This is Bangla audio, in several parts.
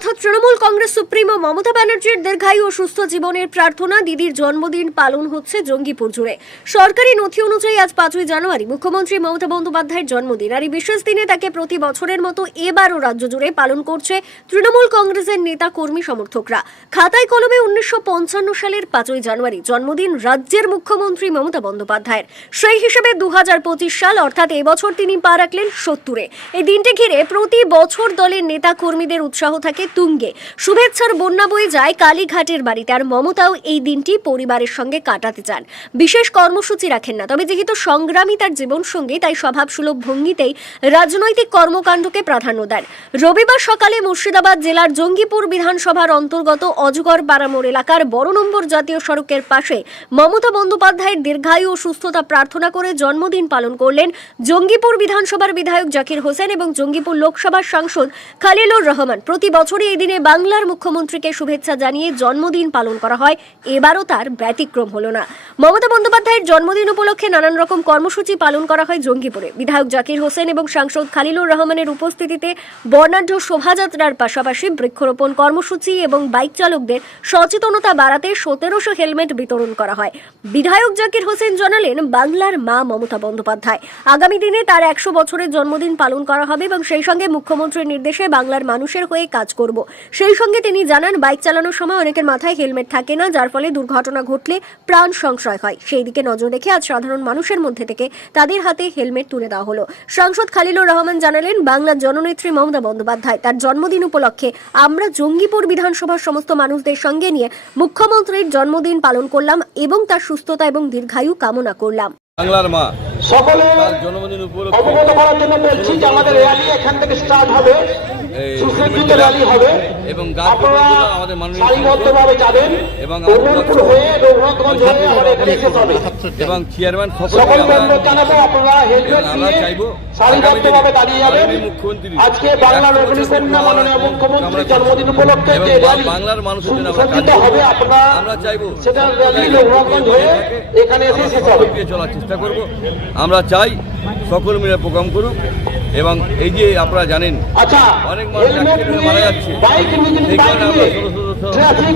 তথা তৃণমূল কংগ্রেস সুপ্রিমো মমতা ব্যানার্জির দীর্ঘায়ু ও সুস্থ জীবনের প্রার্থনা দিদির জন্মদিন পালন হচ্ছে জঙ্গিপুর জুড়ে। সরকারি নথি অনুযায়ী আজ পাঁচই জানুয়ারি মুখ্যমন্ত্রী মমতা বন্দ্যোপাধ্যায়ের জন্মদিন আর এই বিশেষ দিনে তাকে প্রতি বছরের মতো এবারও রাজ্য জুড়ে পালন করছে তৃণমূল কংগ্রেসের নেতা কর্মী সমর্থকরা। খাতায় কলমে উনিশশো পঞ্চান্ন সালের পাঁচই জানুয়ারি জন্মদিন রাজ্যের মুখ্যমন্ত্রী মমতা বন্দ্যোপাধ্যায়ের। সেই হিসেবে দু হাজার পঁচিশ সাল, অর্থাৎ এবছর তিনি পা রাখলেন সত্তরে। এই দিনটি ঘিরে প্রতি বছর দলের নেতা কর্মীদের উৎসাহ থাকে তুঙ্গে। শুভেচ্ছার বন্যা বয়ে যায় কালীঘাটের বাড়িতে আর মমতাও এই দিনটি পরিবারের সঙ্গে কাটাতে চান। বিশেষ কর্মসূচি রাখেন না। তবে যেহেতু সংগ্রামী তার জীবনসঙ্গী, তাই স্বভাবসুলভ ভঙ্গিতেই রাজনৈতিক কর্মকাণ্ডকে প্রাধান্য দেন। রবিবার সকালে মুর্শিদাবাদ জেলার জঙ্গিপুর বিধানসভার অন্তর্গত অজগর পাড়ামোড় এলাকার বড় নম্বর জাতীয় সড়কের পাশে মমতা বন্দ্যোপাধ্যায়ের দীর্ঘায়ু ও সুস্থতা প্রার্থনা করে জন্মদিন পালন করলেন জঙ্গিপুর বিধানসভার বিধায়ক জাকির হোসেন এবং জঙ্গিপুর লোকসভার সাংসদ খালিলুর রহমান। প্রতি বছরই এই দিনে বাংলার মুখ্যমন্ত্রীকে শুভেচ্ছা জানিয়ে জন্মদিন পালন করা হয়। এবারও তার ব্যতিক্রম হলো না। মমতা বন্দ্যোপাধ্যায়ের জন্মদিন উপলক্ষে নানান রকম কর্মসূচি পালন করা হয় জঙ্গিপুরে। বিধায়ক জাকির হোসেন এবং সাংসদ খালিলুর রহমানের উপস্থিতিতে বর্ণাঢ্য শোভাযাত্রার পাশাপাশি বৃক্ষরোপণ কর্মসূচি এবং বাইক চালকদের সচেতনতা বাড়াতে সতেরোশো হেলমেট বিতরণ করা হয়। বিধায়ক জাকির হোসেন জানালেন, বাংলার মা মমতা বন্দ্যোপাধ্যায়। আগামী দিনে তার একশো বছরের জন্মদিন পালন করা হবে এবং সেই সঙ্গে মুখ্যমন্ত্রীর নির্দেশে বাংলার মানুষের হয়ে কাজ করব। সেই সঙ্গে তিনি জানান বাইক চালানোর সময় অনেকের মাথায় হেলমেট থাকে না যার ফলে দুর্ঘটনা ঘটলে প্রাণ সংশয় হয়। সেই দিকে নজর রেখে আজ সাধারণ মানুষের মধ্যে থেকে তাদের হাতে হেলমেট তুলে দেওয়া হলো। সাংসদ খালিলুর রহমান জানালেন বাংলার জননেত্রী মমতা বন্দ্যোপাধ্যায় তার জন্মদিন উপলক্ষে আমরা জঙ্গিপুর বিধানসভার সমস্ত মানুষদের সঙ্গে নিয়ে মুখ্যমন্ত্রীর জন্মদিন পালন করলাম এবং তার সুস্থতা এবং দীর্ঘায়ু কামনা করলাম। বাংলার মা সকলে জন্মদিন উপলক্ষে অবগত করার জন্য বলছি যে আমাদের র্যালি এখান থেকে স্টার্ট হবে। র্যালি হবে। এবং আপনারা আমাদের মাননীয় সারিবদ্ধভাবে যাবেন। এবং আমাদের হয়ে রঘুনাথগঞ্জ হয়ে আবার এখানে শেষ হবে এবং চেয়ারম্যান সকল আমরা অনুরোধ জানাব আপনারা হেলমেট নিয়ে চাইব সারিবদ্ধভাবে দাঁড়িয়ে যাবেন। আজকে বাংলার একশো অগ্নিকন্যা মাননীয় মুখ্যমন্ত্রীর জন্মদিন উপলক্ষে এবং যে র্যালি বাংলার মানুষের জন্য সুসজ্জিত হবে আপনারা আমরা চাইব সেটা র্যালি রঘুনাথগঞ্জ হয়ে এখানে এসে শেষ হবে চলার চেষ্টা করব। আমরা চাই সকল মিলে প্রোগ্রাম করুক। এবং এই যে আপনারা জানেন আচ্ছা অনেক মানুষ মারা যাচ্ছে। সেই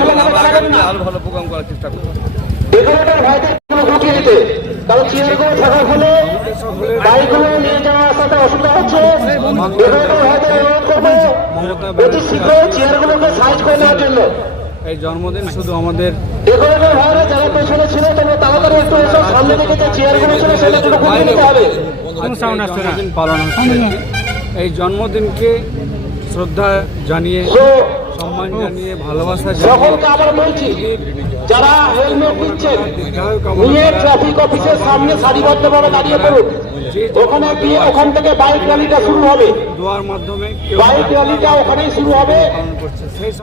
কারণে আমরা আরও ভালো প্রোগ্রাম করার চেষ্টা করব কারণ চেয়ারগুলো থাকার ফলে নিয়ে যাওয়া আসাতে অসুবিধা হচ্ছে। অনুরোধ করব অতি চেয়ারগুলোকে সাইজ করে নেওয়ার জন্য। এই জন্মদিন শুধু আমাদের এই পালন এই জন্মদিনকে শ্রদ্ধা জানিয়ে সম্মান জানিয়ে ভালোবাসা সকলকে জানিয়ে যারা হেলমেট নিচ্ছেন নিয়ে ট্রাফিক অফিসের সামনে সারিবদ্ধভাবে দাঁড়িয়ে পড়ুন। ওখানে গিয়ে ওখান থেকে বাইক র্যালিটা শুরু হবে। দোয়ার মাধ্যমে বাইক র্যালিটা ওখানেই শুরু হবে। সেই